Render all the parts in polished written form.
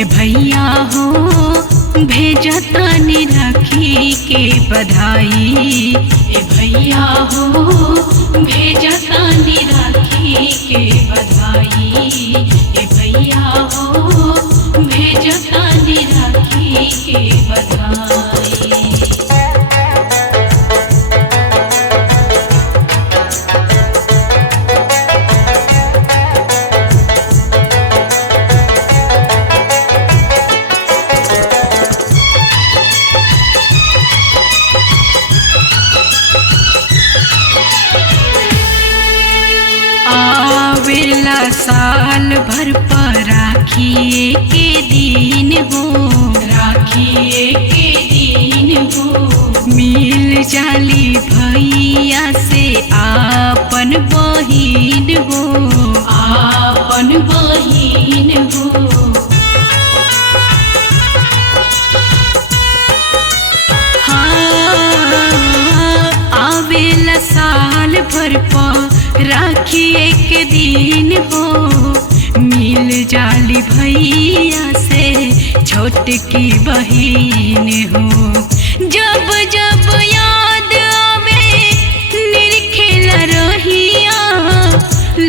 ए भैया हो भेजतानी राखी के बधाई। ए भैया हो भेजतानी राखी के बधाई। ए भैया हो भेजतानी राखी के बधाई। आवेला साल भर पर राखी के दिन हो, राखी के दिन हो। मिल जाली भैया से आपन बहिन हो, आपन बहिन हो। हाँ आवेला साल भर पर राखी एक दिन हो। मिल जाली भैया से छोटकी बहिन हो। जब जब याद आवे निरखेला रहिया,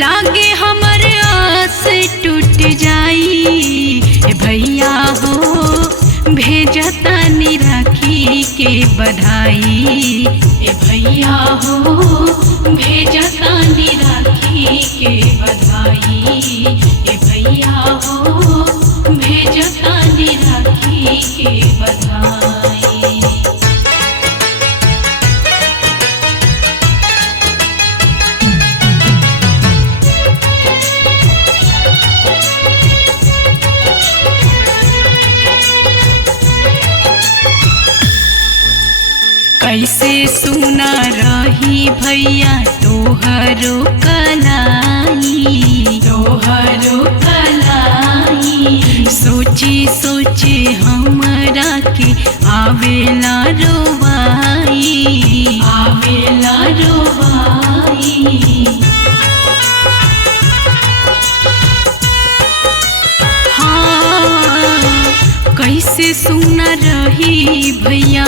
लागे हमर आस टूट जाई। ए भैया हो भेजतानी राखी के बधाई। ए भैया हो भेजतानी राखी के बधाई। ए भैया हो भेजतानी राखी के बधाई। कैसे सुना रही भैया तोहरो कलाई, तोहरो कलाई। सोची सोचे हमरा के आवेला रोवाई, आवेला रोवाई। हाँ कैसे सुना रही भैया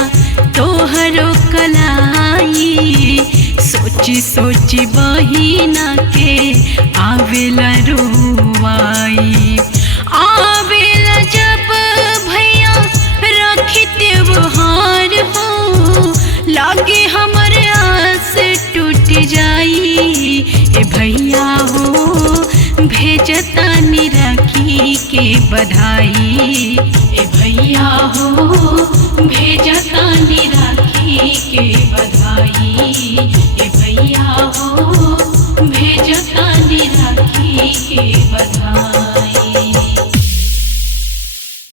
तोहरो कलाई। सोची सोची बहिना के आवेला रोवाई। आवेला जब भैया राखी त्योहार हो, लागे हमर आस टूट जाई। ए भैया हो भेजतानी राखी के बधाई। ए भैया हो